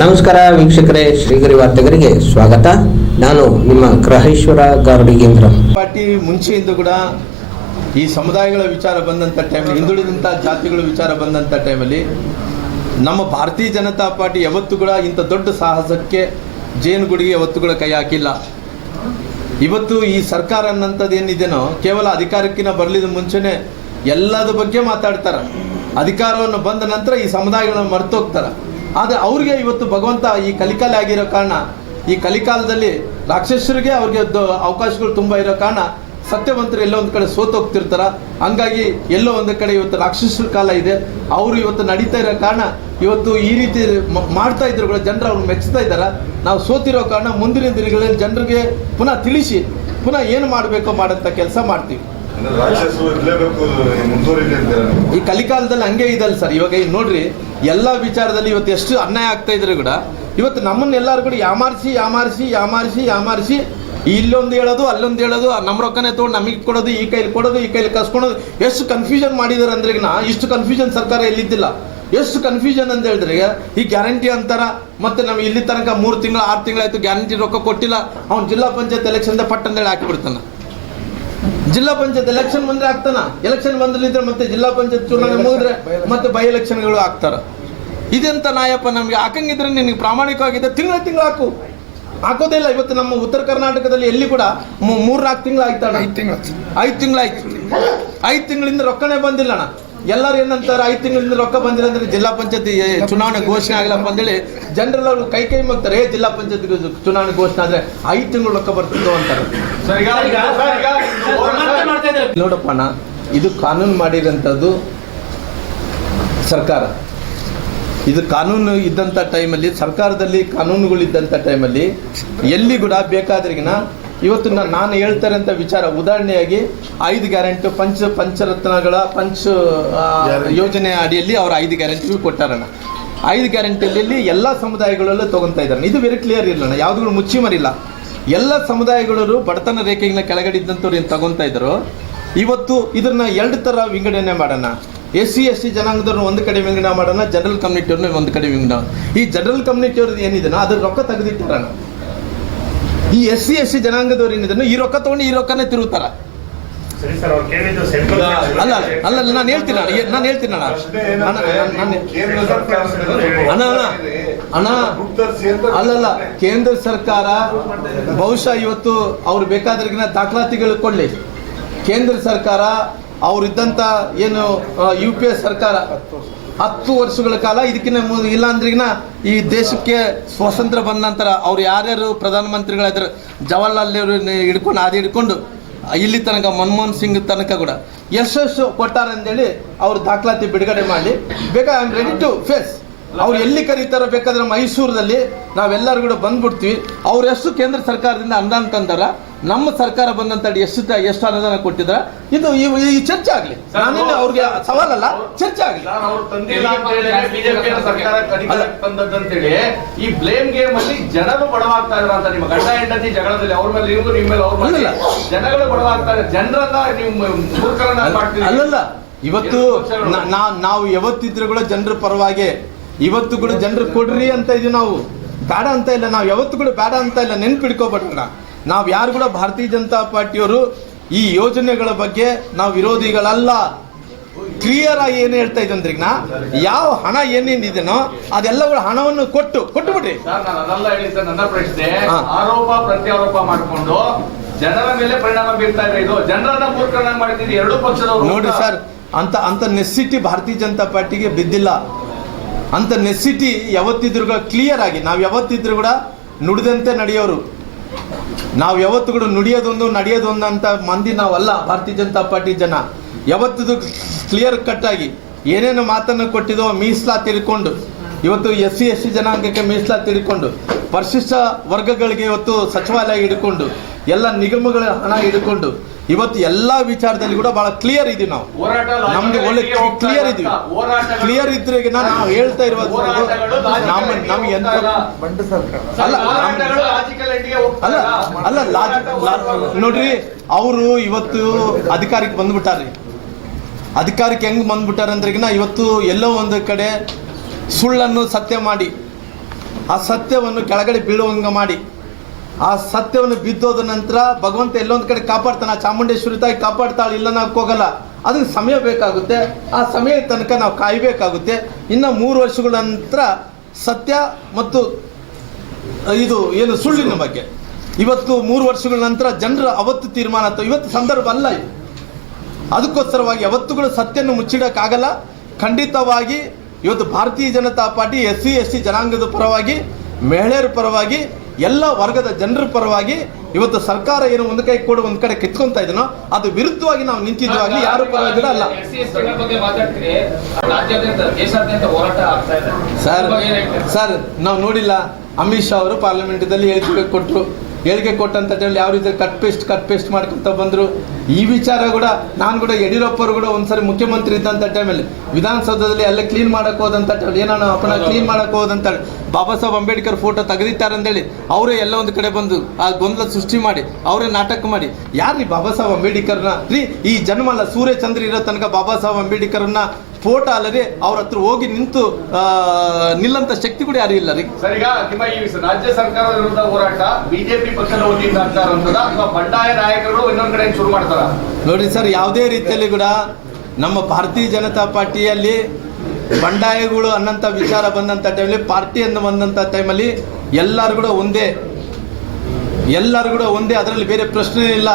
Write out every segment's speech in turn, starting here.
ನಮಸ್ಕಾರ ವೀಕ್ಷಕರೇ, ಶ್ರೀಗರಿ ವಾರ್ತೆಗರಿಗೆ ಸ್ವಾಗತ. ನಾನು ನಿಮ್ಮ ಗ್ರಹೇಶ್ವರ ಗಾರ್ಡಿಗೇಂದ್ರ ಪಾರ್ಟಿ ಮುಂಚೆಯಿಂದ ಕೂಡ ಈ ಸಮುದಾಯಗಳ ವಿಚಾರ ಬಂದಂಥ ಟೈಮಲ್ಲಿ ಹಿಂದುಳಿದಂಥ ಜಾತಿಗಳ ವಿಚಾರ ಬಂದಂಥ ಟೈಮಲ್ಲಿ ನಮ್ಮ ಭಾರತೀಯ ಜನತಾ ಪಾರ್ಟಿ ಯಾವತ್ತು ಕೂಡ ಇಂಥ ದೊಡ್ಡ ಸಾಹಸಕ್ಕೆ ಜೇನುಗುಡಿಗೆ ಯಾವತ್ತು ಕೂಡ ಕೈ ಹಾಕಿಲ್ಲ. ಇವತ್ತು ಈ ಸರ್ಕಾರ ಅನ್ನಂಥದ್ದು ಏನಿದೆನೋ, ಕೇವಲ ಅಧಿಕಾರಕ್ಕಿಂತ ಬರಲಿದ ಮುಂಚೆನೆ ಎಲ್ಲದ ಬಗ್ಗೆ ಮಾತಾಡ್ತಾರೆ. ಅಧಿಕಾರವನ್ನು ಬಂದ ನಂತರ ಈ ಸಮುದಾಯಗಳನ್ನು ಮರ್ತೋಗ್ತಾರೆ. ಆದರೆ ಅವ್ರಿಗೆ ಇವತ್ತು ಭಗವಂತ ಈ ಕಲಿಕಾಲ ಆಗಿರೋ ಕಾರಣ, ಈ ಕಲಿಕಾಲದಲ್ಲಿ ರಾಕ್ಷಸರಿಗೆ ಅವ್ರಿಗೆ ಅವಕಾಶಗಳು ತುಂಬ ಇರೋ ಕಾರಣ ಸತ್ಯವಂತರು ಎಲ್ಲೋ ಒಂದು ಕಡೆ ಸೋತೋಗ್ತಿರ್ತಾರ ಹಂಗಾಗಿ ಎಲ್ಲೋ ಒಂದು ಕಡೆ ಇವತ್ತು ರಾಕ್ಷಸರ ಕಾಲ ಇದೆ. ಅವರು ಇವತ್ತು ನಡೀತಾ ಇರೋ ಕಾರಣ ಇವತ್ತು ಈ ರೀತಿ ಮಾಡ್ತಾ ಇದ್ರು ಕೂಡ ಜನರು ಅವ್ರು ಮೆಚ್ಚುತ್ತಾ ಇದ್ದಾರೆ. ನಾವು ಸೋತಿರೋ ಕಾರಣ ಮುಂದಿನ ದಿನಗಳಲ್ಲಿ ಜನರಿಗೆ ಪುನಃ ತಿಳಿಸಿ, ಪುನಃ ಏನು ಮಾಡಬೇಕೋ ಮಾಡೋಂಥ ಕೆಲಸ ಮಾಡ್ತೀವಿ. ಈ ಕಲಿಕಾಲದಲ್ಲಿ ಹಂಗೆ ಇದಲ್ಲ ಸರ್, ಇವಾಗ ನೋಡ್ರಿ, ಎಲ್ಲ ವಿಚಾರದಲ್ಲಿ ಇವತ್ತು ಎಷ್ಟು ಅನ್ಯಾಯ ಆಗ್ತಾ ಇದ್ರೆ ಕೂಡ, ಇವತ್ತು ನಮ್ಮನ್ನೆಲ್ಲರೂ ಕೂಡ ಯಾಮಾರಿಸಿ ಯಾಮಾರಿಸಿ ಯಾಮಾರಿಸಿ ಯಾಮಾರಿಸಿ, ಇಲ್ಲೊಂದು ಹೇಳೋದು, ಅಲ್ಲೊಂದು ಹೇಳೋದು ನಮ್ಮ ರೊಕ್ಕನೇ ತೊಗೊಂಡು ನಮಗೆ ಕೊಡೋದು, ಈ ಕೈಲಿ ಕೊಡೋದು, ಈ ಕೈಲಿ ಕಸ್ಕೊಳೋದು, ಎಷ್ಟು ಕನ್ಫ್ಯೂಷನ್ ಮಾಡಿದಾರೆ ಅಂದ್ರೆ ನಾ, ಇಷ್ಟು ಕನ್ಫ್ಯೂಷನ್ ಸರ್ಕಾರ ಎಲ್ಲಿದ್ದಿಲ್ಲ. ಎಷ್ಟು ಕನ್ಫ್ಯೂಷನ್ ಅಂತ ಹೇಳಿದ್ರೆ ಈ ಗ್ಯಾರಂಟಿ ಅಂತಾರ, ಮತ್ತೆ ನಾವು ಇಲ್ಲಿ ತನಕ ಮೂರು ತಿಂಗಳು, ಆರು ತಿಂಗಳಾಯ್ತು ಗ್ಯಾರಂಟಿ ರೊಕ್ಕ ಕೊಟ್ಟಿಲ್ಲ, ಅವ್ನು ಜಿಲ್ಲಾ ಪಂಚಾಯತ್ ಎಲೆಕ್ಷನ್ ಪಟ್ ಅಂತೇಳಿ ಹಾಕಿಬಿಡ್ತಾನೆ ಜಿಲ್ಲಾ ಪಂಚಾಯತ್ ಎಲೆಕ್ಷನ್ ಬಂದ್ರೆ ಆಗ್ತಾನ. ಎಲೆಕ್ಷನ್ ಬಂದ್ರೆ ಮತ್ತೆ ಜಿಲ್ಲಾ ಪಂಚಾಯತ್ ಚುನಾವಣೆ ಮುಗಿದ್ರೆ ಮತ್ತೆ ಬೈ ಎಲೆಕ್ಷನ್ಗಳು ಆಗ್ತಾರ. ಇದೆಂತ ನಾಯಪ್ಪ ನಮ್ಗೆ ಹಾಕಂಗಿದ್ರೆ ನಿನ್ಗೆ ಪ್ರಾಮಾಣಿಕವಾಗಿದೆ. ತಿಂಗಳ ತಿಂಗಳು ಹಾಕು. ಹಾಕೋದೇ ಇಲ್ಲ. ಇವತ್ತು ನಮ್ಮ ಉತ್ತರ ಕರ್ನಾಟಕದಲ್ಲಿ ಎಲ್ಲಿ ಕೂಡ ಮೂರ್ನಾಲ್ಕು ಮೂರ್ ನಾಲ್ಕು ತಿಂಗಳು ಆಯ್ತಣ್ಣ. ಐದು ತಿಂಗಳು ಐದು ತಿಂಗಳು ಆಯ್ತು. ಐದು ತಿಂಗಳಿಂದ ರೊಕ್ಕನೇ ಬಂದಿಲ್ಲ ಅಣ್ಣ ಎಲ್ಲರೂ ಏನಂತಾರೆ ಐದು ತಿಂಗಳಿಂದ ರೊಕ್ಕ ಬಂದಿಲ್ಲ ಅಂದ್ರೆ ಜಿಲ್ಲಾ ಪಂಚಾಯತಿ ಚುನಾವಣೆ ಘೋಷಣೆ ಆಗಿಲ್ಲಪ್ಪ ಅಂತೇಳಿ ಜನರೆಲ್ಲ ಕೈ ಕೈ ಮುಗ್ತಾರೆ ಏ ಜಿಲ್ಲಾ ಪಂಚಾಯತ್ ಚುನಾವಣೆ ಘೋಷಣೆ ಆದ್ರೆ ಐದು ತಿಂಗಳು ರೊಕ್ಕ ಬರ್ತಿದ್ದು ಅಂತಾರೆ. ನೋಡಪ್ಪ ಅಣ್ಣ ಇದು ಕಾನೂನು ಮಾಡಿರೋಂಥದ್ದು ಸರ್ಕಾರ. ಇದು ಕಾನೂನು ಇದ್ದಂಥ ಟೈಮಲ್ಲಿ ಸರ್ಕಾರದಲ್ಲಿ ಕಾನೂನುಗಳಿದ್ದಂಥ ಟೈಮಲ್ಲಿ ಎಲ್ಲಿ ಕೂಡ ಬೇಕಾದ್ರಿಗಿನ ಇವತ್ತು ನಾನು ಹೇಳ್ತಾರೆ ಅಂತ ವಿಚಾರ. ಉದಾಹರಣೆಯಾಗಿ ಐದು ಗ್ಯಾರಂಟಿ ಪಂಚ ಪಂಚರತ್ನಗಳ ಪಂಚ ಯೋಜನೆ ಅಡಿಯಲ್ಲಿ ಅವರು ಐದು ಗ್ಯಾರಂಟಿ ಕೊಟ್ಟಾರಣ್ಣ. ಐದು ಗ್ಯಾರಂಟಿಯಲ್ಲಿ ಎಲ್ಲ ಸಮುದಾಯಗಳಲ್ಲೂ ತಗೊಂತ ಇದ್ದಾರೆ. ಇದು ವೆರಿ ಕ್ಲಿಯರ್ ಇರಲಿಲ್ಲ ಯಾವುದುಗಳು ಮುಚ್ಚಿ ಮರಿಲ್ಲ ಎಲ್ಲ ಸಮುದಾಯಗಳು ಬಡತನ ರೇಖೆಗಿನ ಕೆಳಗಡೆ ಇದ್ದಂಥವ್ರು ಏನು ತಗೊಂತಾ ಇದ್ರು ಇವತ್ತು ಇದನ್ನ ಎರಡು ತರ ವಿಂಗಡಣೆ ಮಾಡೋಣ. ಎಸ್ ಸಿ ಎಸ್ ಸಿ ಜನಾಂಗದವ್ರನ್ನ ಒಂದು ಕಡೆ ವಿಂಗಡಣೆ ಮಾಡೋಣ ಜನರಲ್ ಕಮ್ಯುನಿಟಿಯವ್ರನ್ನ ಒಂದು ಕಡೆ ವಿಂಗಡಣೆ ಈ ಜನರಲ್ ಕಮ್ಯುನಿಟಿಯವ್ರದ್ದು ಏನಿದೆ ಅದ್ರ ರೊಕ್ಕ ತೆಗೆದಿಟ್ಟಾರಣ. ಈ ಎಸ್ ಸಿ ಎಸ್ ಸಿ ಜನಾಂಗದವ್ರು ಈ ರೊಕ್ಕ ತಗೊಂಡು ಈ ರೊಕ್ಕನೇ ತಿರುತ್ತಾರ ಸರಿ ಸರ್ ಅವ್ರು ಕೇಳಿದ್ದು ಸೆಂಟ್ರಲ್ ಅಲ್ಲ ಅಲ್ಲ ಅಲ್ಲ ನಾನು ಹೇಳ್ತೀನಿ ಅಣ್ಣ ನಾನು ಹೇಳ್ತೀನಿ ಅಣ್ಣ ಅಣ್ಣ. ಅಲ್ಲಲ್ಲ ಕೇಂದ್ರ ಸರ್ಕಾರ ಬಹುಶಃ ಇವತ್ತು ಅವ್ರು ಬೇಕಾದ್ರಿಗಿನ ದಾಖಲಾತಿಗಳು ಕೊಡಲಿ. ಕೇಂದ್ರ ಸರ್ಕಾರ ಅವ್ರಿದ್ದಂತ ಏನು ಯು ಪಿ ಎ ಸರ್ಕಾರ ಹತ್ತು ವರ್ಷಗಳ ಕಾಲ ಇದಕ್ಕಿಂತ ಮುಂದೆ ಇಲ್ಲ ಅಂದ್ರಿಗಿನ ಈ ದೇಶಕ್ಕೆ ಸ್ವಾತಂತ್ರ್ಯ ಬಂದ ನಂತರ ಅವ್ರು ಯಾರ್ಯಾರು ಪ್ರಧಾನಮಂತ್ರಿಗಳಾದ್ರೆ, ಜವಾಹರ್ಲಾಲ್ ನೆಹರು ಹಿಡ್ಕೊಂಡು ಅದು ಹಿಡ್ಕೊಂಡು, ಇಲ್ಲಿ ತನಕ ಮನಮೋಹನ್ ಸಿಂಗ್ ತನಕ ಕೂಡ ಯಶಸ್ಸು ಕೊಟ್ಟಾರ ಅಂತೇಳಿ ಅವ್ರು ದಾಖಲಾತಿ ಬಿಡುಗಡೆ ಮಾಡಿ. ಬೇಕಾ I am ready to face ಅವ್ರು ಎಲ್ಲಿ ಕರೀತಾರೋ ಬೇಕಾದ್ರೆ ಮೈಸೂರಲ್ಲಿ ನಾವೆಲ್ಲರೂ ಕೂಡ ಬಂದ್ಬಿಡ್ತೀವಿ. ಅವ್ರ ಎಷ್ಟು ಕೇಂದ್ರ ಸರ್ಕಾರದಿಂದ ಅನುದಾನ ತಂದಾರ ನಮ್ಮ ಸರ್ಕಾರ ಬಂದಂತ ಎಷ್ಟು ಎಷ್ಟು ಅನುದಾನ ಕೊಟ್ಟಿದ್ರ ಇದು ಈ ಚರ್ಚೆ ಆಗ್ಲಿ. ನಾನೇನು ಅವ್ರಿಗೆ ಸವಾಲಲ್ಲ ಚರ್ಚೆ ಆಗ್ಲಿ. ತಂದದ್ದಂತೇಳಿ ಈ ಬ್ಲೇಮ್ ಗೇಮ್ ಅಲ್ಲಿ ಜನರು ಬಡವಾಗ್ತಾ ಇದ್ರ ಅಂತ ನಿಮ್ಮ ಗಂಡ ಹೆಂಡತಿ ಜಗಳದಲ್ಲಿ ಅವ್ರ ಮೇಲೆ ಇವರು ನಿಮ್ಮ ಮೇಲೆ ಅವ್ರ ಮೇಲೆ. ಜನಗಳು ಬಡವಾಗ್ತಾ ಇದ್ದಾರೆ ಜನರನ್ನ ನೀವು ಮೂರ್ಖರನ್ನ ಅಲ್ಲ- ಅಲ್ಲಲ್ಲ. ಇವತ್ತು ನಾವು ಯಾವತ್ತಿದ್ರು ಕೂಡ ಜನರ ಪರವಾಗಿ ಇವತ್ತು ಕೂಡ ಜನರು ಕೊಡ್ರಿ ಅಂತ ಇದೀವಿ ನಾವು. ಬೇಡ ಅಂತ ಇಲ್ಲ ನಾವು ಯಾವತ್ತು ಕೂಡ ಬೇಡ ಅಂತ ಇಲ್ಲ ನೆನ್ಪಿಡ್ಕೋಬೇಡ ನಾವು ಯಾರು ಕೂಡ ಭಾರತೀಯ ಜನತಾ ಪಾರ್ಟಿಯವರು ಈ ಯೋಜನೆಗಳ ಬಗ್ಗೆ ನಾವು ವಿರೋಧಿಗಳಲ್ಲ. ಕ್ಲಿಯರ್ ಆಗಿ ಏನು ಹೇಳ್ತಾ ಇದ್ದಂದ್ರೆ ನಾ ಯಾವ ಹಣ ಏನೇನಿದೆನೋ ಅದೆಲ್ಲ ಹಣವನ್ನು ಕೊಟ್ಟು ಕೊಟ್ಟು ಬಿಡ್ರಿ. ನನ್ನ ಪ್ರಶ್ನೆ ಆರೋಪ ಪ್ರತ್ಯಾರೋಪ ಮಾಡಿಕೊಂಡು ಜನರ ಮೇಲೆ ಪರಿಣಾಮ ಬೀರ್ತಾ ಇದೆ ಇದು. ಜನರನ್ನ ಮೂರ್ಖರನ್ನ ಮಾಡಿದ್ದೀರಿ ಎರಡು ಪಕ್ಷದವರು. ನೋಡಿ ಸರ್ ಅಂತ ಅಂತ ನೆಸಿಟಿ ಭಾರತೀಯ ಜನತಾ ಪಾರ್ಟಿಗೆ ಬಿದ್ದಿಲ್ಲ. ಅಂತ ನೆಸಿಟಿ ಯಾವತ್ತಿದ್ರು ಕೂಡ ಕ್ಲಿಯರ್ ಆಗಿ, ನಾವು ಯಾವತ್ತಿದ್ರು ಕೂಡ ನುಡಿದಂತೆ ನಡೆಯೋರು. ನಾವು ಯಾವತ್ತು ಕೂಡ ನುಡಿಯೋದೊಂದು, ನಡೆಯೋದೊಂದು ಅಂತ ಮಂದಿ ನಾವಲ್ಲ, ಭಾರತೀಯ ಜನತಾ ಪಾರ್ಟಿ ಜನ. ಯಾವತ್ತಿದು ಕ್ಲಿಯರ್ ಕಟ್ ಆಗಿ, ಏನೇನು ಮಾತನ್ನು ಕೊಟ್ಟಿದೋ ಮೀಸಲಾತಿ ತಿಳ್ಕೊಂಡು ಇವತ್ತು ಎಸ್ ಸಿ ಎಸ್ ಸಿ ಜನಾಂಗಕ್ಕೆ ಮೀಸಲಾತಿ ತಿಳ್ಕೊಂಡು ಪರಿಶಿಷ್ಟ ವರ್ಗಗಳಿಗೆ ಇವತ್ತು ಸಚಿವಾಲಯ ಹಿಡ್ಕೊಂಡು, ಎಲ್ಲ ನಿಗಮಗಳ ಹಣ ಹಿಡ್ಕೊಂಡು ಇವತ್ತು ಎಲ್ಲಾ ವಿಚಾರದಲ್ಲಿ ಕೂಡ ಬಹಳ ಕ್ಲಿಯರ್ ಇದೀವಿ ನಾವು. ನಮ್ಗೆ ಒಳ್ಳೆ ಕ್ಲಿಯರ್. ಇದೀವಿ. ಕ್ಲಿಯರ್ ಇದ್ರೆ ನಾವು ಹೇಳ್ತಾ ಇರುವ ನಮ್ಮ ನಮ್ಗೆ ಎಂತ ಅಲ್ಲ, ಅಲ್ಲ. ಅಲ್ಲ ನೋಡ್ರಿ ಅವರು ಇವತ್ತು ಅಧಿಕಾರಕ್ಕೆ ಬಂದ್ಬಿಟ್ಟಾರ್ರಿ. ಅಧಿಕಾರಕ್ಕೆ ಹೆಂಗ್ ಬಂದ್ಬಿಟ್ಟಾರ ಅಂದ್ರೆಗಿನ ಇವತ್ತು ಎಲ್ಲೋ ಒಂದು ಕಡೆ ಸುಳ್ಳನ್ನು ಸತ್ಯ ಮಾಡಿ ಆ ಸತ್ಯವನ್ನು ಕೆಳಗಡೆ ಬೀಳುವಂಗ ಮಾಡಿ ಆ ಸತ್ಯವನ್ನು ಬಿದ್ದೋದ ನಂತರ ಭಗವಂತ ಎಲ್ಲೊಂದು ಕಡೆ ಕಾಪಾಡ್ತಾನೆ, ಆ ಚಾಮುಂಡೇಶ್ವರಿ ತಾಯಿ ಕಾಪಾಡ್ತಾಳೆ, ಇಲ್ಲ ನಾವು ಹೋಗಲ್ಲ. ಅದಕ್ಕೆ ಸಮಯ ಬೇಕಾಗುತ್ತೆ. ಆ ಸಮಯ ತನಕ ನಾವು ಕಾಯಬೇಕಾಗುತ್ತೆ. ಇನ್ನು ಮೂರು ವರ್ಷಗಳ ನಂತರ ಸತ್ಯ ಮತ್ತು ಇದು ಏನು ಸುಳ್ಳಿನ ಬಗ್ಗೆ. ಇವತ್ತು ಮೂರು ವರ್ಷಗಳ ನಂತರ ಜನರು ಅವತ್ತು ತೀರ್ಮಾನ ಇವತ್ತು ಸಂದರ್ಭ ಅಲ್ಲ ಇದು. ಅದಕ್ಕೋಸ್ಕರವಾಗಿ ಯಾವತ್ತುಗಳು ಸತ್ಯವನ್ನು ಮುಚ್ಚಿಡೋಕ್ಕಾಗಲ್ಲ. ಖಂಡಿತವಾಗಿ ಇವತ್ತು Bharatiya Janata Party S C, S T ಜನಾಂಗದ ಪರವಾಗಿ, ಮಹಿಳೆಯರ ಪರವಾಗಿ ಎಲ್ಲ ವರ್ಗದ ಜನರ ಪರವಾಗಿ ಇವತ್ತು ಸರ್ಕಾರ ಏನು ಒಂದು ಕೈ ಕೊಡು ಒಂದು ಕಡೆ ಕಿತ್ಕೊಂತ ಇದನೋ ಅದು ವಿರುದ್ಧವಾಗಿ ನಾವು ನಿಂತಿದ್ವಾಗಲಿ ಯಾರು ಪರವಾಗಿಲ್ಲ. ಅಲ್ಲ ಸರ್? ಸರ್ ನಾವು ನೋಡಿಲ್ಲ. ಅಮಿತ್ ಶಾ ಅವರು ಪಾರ್ಲಿಮೆಂಟದಲ್ಲಿ ಹೇಳಿಕೆ ಕೊಟ್ಟರು ಹೇಳಿಕೆ ಕೊಟ್ಟಂತ ಹೇಳಿ ಯಾವ ರೀತಿ ಕಟ್ ಪೇಸ್ಟ್ ಕಟ್ ಪೇಸ್ಟ್ ಮಾಡ್ಕೊಂತ ಬಂದರು. ಈ ವಿಚಾರ ಕೂಡ ನಾನು ಕೂಡ ಯಡಿಯೂರಪ್ಪರು ಕೂಡ ಒಂದ್ಸರಿ ಮುಖ್ಯಮಂತ್ರಿ ಇದ್ದಂಥ ಟೈಮಲ್ಲಿ ವಿಧಾನಸೌಧದಲ್ಲಿ ಅಲ್ಲೇ ಕ್ಲೀನ್ ಮಾಡಕ್ಕೆ ಹೋದಂತ ಟೈಮ್ ಏನೋ ಅಪ್ಪನ ಕ್ಲೀನ್ ಮಾಡಕ್ ಹೋದಂತ ಬಾಬಾ ಸಾಹೇಬ್ ಅಂಬೇಡ್ಕರ್ ಫೋಟೋ ತೆಗೆದಿದ್ದಾರೆ ಅಂತೇಳಿ ಅವರೇ ಎಲ್ಲ ಒಂದು ಕಡೆ ಬಂದು ಆ ಗೊಂದಲ ಸೃಷ್ಟಿ ಮಾಡಿ ಅವರೇ ನಾಟಕ ಮಾಡಿ. ಯಾರ್ರೀ ಬಾಬಾ ಸಾಹೇಬ್ ಅಂಬೇಡ್ಕರ್ನ? ರೀ ಈ ಜನ್ಮ ಅಲ್ಲ ಸೂರ್ಯ ಚಂದ್ರ ಇರೋ ತನಕ ಬಾಬಾ ಸಾಹೇಬ್ ಅಂಬೇಡ್ಕರ್ನ ಫೋಟೋ ಅಲ್ಲದೆ ಅವ್ರ ಹತ್ರ ಹೋಗಿ ನಿಂತು ನಿಲ್ಲಂತ ಶಕ್ತಿ ಕೂಡ ಯಾರು ಇಲ್ಲ ರೀ. ಸರ್ ನಿಮ್ಮ ಈ ರಾಜ್ಯ ಸರ್ಕಾರದ ವಿರುದ್ಧ ಹೋರಾಟ ಬಿಜೆಪಿ ಪಕ್ಷದ ವತಿಯಿಂದ ಆಗ್ತಾ ಇರುವಂತದ ಅಥವಾ ಬಂಡಾಯ ನಾಯಕರು ಇನ್ನೊಂದ್ ಕಡೆ ಶುರು ಮಾಡ್ತಾರ ನೋಡಿ ಸರ್, ಯಾವುದೇ ರೀತಿಯಲ್ಲಿ ಕೂಡ ನಮ್ಮ ಭಾರತೀಯ ಜನತಾ ಪಾರ್ಟಿಯಲ್ಲಿ ಬಂಡಾಯಗಳು ಅನ್ನಂಥ ವಿಚಾರ ಬಂದಂಥ ಟೈಮಲ್ಲಿ ಪಾರ್ಟಿ ಅಂತ ಬಂದಂಥ ಟೈಮಲ್ಲಿ ಎಲ್ಲರೂ ಕೂಡ ಒಂದೇ. ಎಲ್ಲರೂ ಕೂಡ ಒಂದೇ, ಅದರಲ್ಲಿ ಬೇರೆ ಪ್ರಶ್ನೆ ಇಲ್ಲ.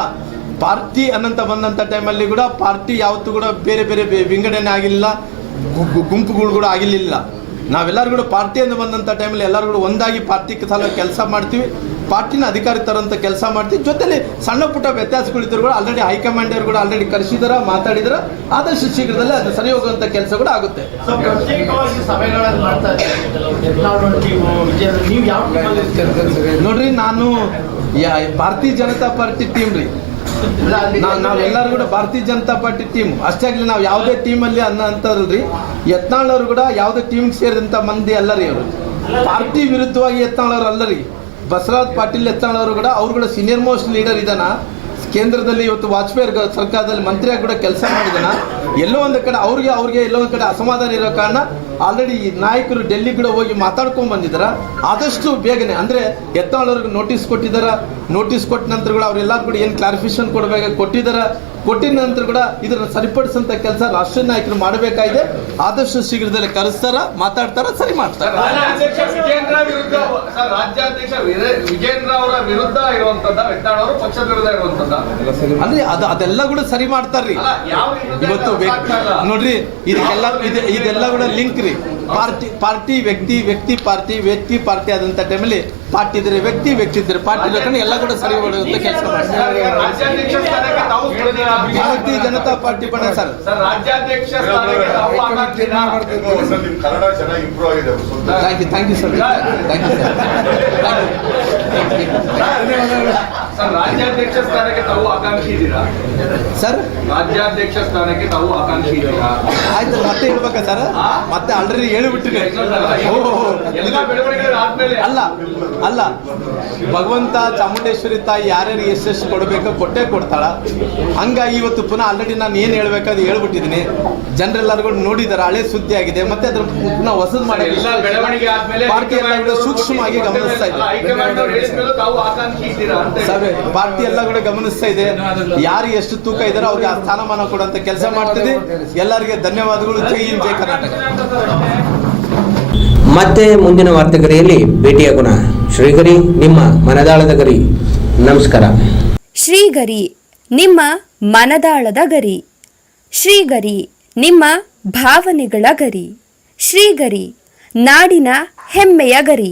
ಪಾರ್ಟಿ ಅನ್ನಂತ ಬಂದಂಥ ಟೈಮಲ್ಲಿ ಕೂಡ ಪಾರ್ಟಿ ಯಾವತ್ತೂ ಕೂಡ ಬೇರೆ ಬೇರೆ ವಿಂಗಡಣೆ ಆಗಿಲ್ಲ ಗುಂಪುಗಳು ಕೂಡ ಆಗಿರಲಿಲ್ಲ. ನಾವೆಲ್ಲರೂ ಕೂಡ ಪಾರ್ಟಿ ಅಂತ ಬಂದಂಥ ಟೈಮಲ್ಲಿ ಎಲ್ಲರೂ ಕೂಡ ಒಂದಾಗಿ ಪಾರ್ಟಿ ಸಲ ಕೆಲಸ ಮಾಡ್ತೀವಿ. ಪಾರ್ಟಿನ ಅಧಿಕಾರಿ ತರಂತ ಕೆಲಸ ಮಾಡ್ತೀವಿ ಜೊತೆಲಿ ಸಣ್ಣ ಪುಟ್ಟ ವ್ಯತ್ಯಾಸಗಳಿದ್ರು ಕೂಡ ಆಲ್ರೆಡಿ ಹೈಕಮಾಂಡ್ ಅವರು ಕೂಡ ಆಲ್ರೆಡಿ ಕರೆಸಿದಾರ ಮಾತಾಡಿದಾರ. ಆದಷ್ಟು ಶೀಘ್ರದಲ್ಲೇ ಅದು ಸರಿ ಹೋಗುವಂಥ ಕೆಲಸ ಕೂಡ ಆಗುತ್ತೆ? ನೋಡ್ರಿ ನಾನು ಭಾರತೀಯ ಜನತಾ ಪಾರ್ಟಿ ಟೀಮ್ ರೀ. ನಾವೆಲ್ಲರೂ ಕೂಡ ಭಾರತೀಯ ಜನತಾ ಪಾರ್ಟಿ ಟೀಮ್ ಅಷ್ಟೇ ಆಗಲಿ ನಾವು ಯಾವುದೇ ಟೀಮಲ್ಲಿ ಅನ್ನೋ ಅಂತದ್ರಿ ಯತ್ನಾಳ್ ಅವರು ಕೂಡ ಯಾವುದೇ ಟೀಮ್ ಸೇರಿದಂಥ ಮಂದಿ ಅಲ್ಲ ರೀ ಅವರು. ಪಾರ್ಟಿ ವಿರುದ್ಧವಾಗಿ ಯತ್ನಾಳ್ ಅವರು ಅಲ್ಲ ರೀ. ಬಸವರಾಜ್ ಪಾಟೀಲ್ ಎತ್ತಾಳವರು ಕೂಡ ಅವ್ರುಗಳ ಸೀನಿಯರ್ ಮೋಸ್ಟ್ ಲೀಡರ್ ಇದಾನ. ಕೇಂದ್ರದಲ್ಲಿ ಇವತ್ತು ವಾಜಪೇಯಿ ಸರ್ಕಾರದಲ್ಲಿ ಮಂತ್ರಿಯಾಗಿ ಕೂಡ ಕೆಲಸ ಮಾಡಿದಾನ. ಎಲ್ಲೋ ಒಂದು ಕಡೆ ಅವ್ರಿಗೆ ಅವ್ರಿಗೆ ಎಲ್ಲೋ ಒಂದು ಕಡೆ ಅಸಮಾಧಾನ ಇರೋ ಕಾರಣ ಆಲ್ರೆಡಿ ನಾಯಕರು ಡೆಲ್ಲಿ ಕೂಡ ಹೋಗಿ ಮಾತಾಡ್ಕೊಂಡ್ ಬಂದಿದ್ದಾರೆ ಆದಷ್ಟು ಬೇಗನೆ, ಅಂದ್ರೆ ಎತ್ತಾಳವ್ರಿಗೆ ನೋಟಿಸ್ ಕೊಟ್ಟಿದ್ದಾರೆ ನೋಟಿಸ್ ಕೊಟ್ಟ ನಂತರ ಕೂಡ ಅವ್ರೆಲ್ಲರೂ ಕೂಡ ಏನು ಕ್ಲಾರಿಫಿಕೇಶನ್ ಕೊಡಬೇಕು ಕೊಟ್ಟಿದ್ದಾರ ಕೊಟ್ಟಿದ ನಂತರ ಕೂಡ ಇದನ್ನ ಸರಿಪಡಿಸಂತ ಕೆಲಸ ರಾಷ್ಟ್ರೀಯ ನಾಯಕರು ಮಾಡಬೇಕಾಗಿದೆ. ಆದಷ್ಟು ಶೀಘ್ರದಲ್ಲಿ ಕರೆಸ್ತಾರ ಮಾತಾಡ್ತಾರ ಸರಿ ಮಾಡ್ತಾರ. ರಾಜ್ಯಾಧ್ಯಕ್ಷ ವಿಜೇಂದ್ರ ಅವರ ವಿರುದ್ಧ ಇರುವಂತದ್ದ ವೆಟ್ಟಾಳ್ ಅವರು ಪಕ್ಷದ ವಿರುದ್ಧ ಇರುವಂತದ್ದ? ಅಂದ್ರೆ ಅದು ಅದೆಲ್ಲ ಕೂಡ ಸರಿ ಮಾಡ್ತಾರ್ರಿ. ಇವತ್ತು. ನೋಡ್ರಿ ಇದಕ್ಕೆಲ್ಲ ಇದೆಲ್ಲ ಕೂಡ ಲಿಂಕ್ ರೀ ಪಾರ್ಟಿ ಪಾರ್ಟಿ ವ್ಯಕ್ತಿ ವ್ಯಕ್ತಿ ಪಾರ್ಟಿ ವ್ಯಕ್ತಿ ಪಾರ್ಟಿ ಆದಂತ ಟೈಮಲ್ಲಿ ಪಾರ್ಟಿ ಇದ್ರೆ ವ್ಯಕ್ತಿ ವ್ಯಕ್ತಿ ಇದ್ರೆ ಪಾರ್ಟಿ ಎಲ್ಲ ಕೂಡ ಸರಿ ಮಾಡುವಂತ ಕೆಲಸ ಮಾಡ್ತಾರೆ. ಭಾರತೀಯ ಜನತಾ ಪಾರ್ಟಿ ಬಣ ಸರ್. ಸರ್ ರಾಜ್ಯಾಧ್ಯಕ್ಷ ಕನ್ನಡ ಚೆನ್ನಾಗಿ ಇಂಪ್ರೂವ್ ಆಗಿದೆ thank you thank you sir thank you sir sir ರಾಜ್ಯಾಧ್ಯಕ್ಷ ಸ್ಥಾನಕ್ಕೆ ತಾವು ಆಕಾಂಕ್ಷಿ ಇದ್ದೀರಾ? ಸರ್? ರಾಜ್ಯಾಧ್ಯಕ್ಷ ಸ್ಥಾನಕ್ಕೆ ತಾವು ಆಕಾಂಕ್ಷಿ ಇದ್ದೀರಾ? ಆಯ್ತು ಮತ್ತೆ ಹೇಳ್ಬೇಕಾ ಸರ್? ಮತ್ತೆ ಆಲ್ರೆಡಿ ಹೇಳಿಬಿಟ್ಟಿದೆ. ಎಲ್ಲ ಬೆಳವಣಿಗೆ ಆದ್ಮೇಲೆ. ಅಲ್ಲ ಅಲ್ಲ. ಭಗವಂತ ಚಾಮುಂಡೇಶ್ವರಿ ತಾಯಿ ಯಾರ್ಯಾರು ಎಷ್ಟೆಷ್ಟು ಕೊಡಬೇಕೋ ಕೊಟ್ಟೇ ಕೊಡ್ತಾಳ. ಹಂಗಾಗಿ ಇವತ್ತು ಪುನಃ ಆಲ್ರೆಡಿ ನಾನು ಏನು ಹೇಳ್ಬೇಕಾದ್ರೆ ಹೇಳ್ಬಿಟ್ಟಿದ್ದೀನಿ ಜನರೆಲ್ಲರೂ ನೋಡಿದಾರೆ ಹಳೆ ಸುದ್ದಿ ಆಗಿದೆ. ಮತ್ತೆ ಅದ್ರ ಪುನಃ ಹೊಸದು ಮಾಡಿ ಎಲ್ಲ ಬೆಳವಣಿಗೆ ಆದ್ಮೇಲೆ ಪಾರ್ಟಿ ಎಲ್ಲ ಸೂಕ್ಷ್ಮವಾಗಿ ಗಮನಿಸ್ತಾ ಇದ್ದೀರಾ. ಪಾರ್ಟಿ ಎಲ್ಲ ಕೂಡ ಗಮನಿಸ್ತಾ ಇದೆ. ಯಾರು ಎಷ್ಟು ತೂಕ ಇದಾರೋ ಅವ್ರಿಗೆ ಆ ಸ್ಥಾನಮಾನ ಕೊಡುವಂತ ಕೆಲಸ ಮಾಡ್ತಿದೆ ಎಲ್ಲರಿಗೆ ಧನ್ಯವಾದಗಳು. ಜೈ ಹಿಂದ್ ಜೈ ಕರ್ನಾಟಕ. ಮತ್ತೆ ಮುಂದಿನ ವಾರ್ತೆಗರಿಯಲ್ಲಿ ಭೇಟಿಯಾಗೋಣ ಶ್ರೀಗರಿ ನಿಮ್ಮ ಮನದಾಳದ ಗರಿ. ನಮಸ್ಕಾರ. ಶ್ರೀಗರಿ ನಿಮ್ಮ ಮನದಾಳದ ಗರಿ. ಶ್ರೀಗರಿ ನಿಮ್ಮ ಭಾವನೆಗಳ ಗರಿ. ಶ್ರೀಗರಿ ನಾಡಿನ ಹೆಮ್ಮೆಯ ಗರಿ.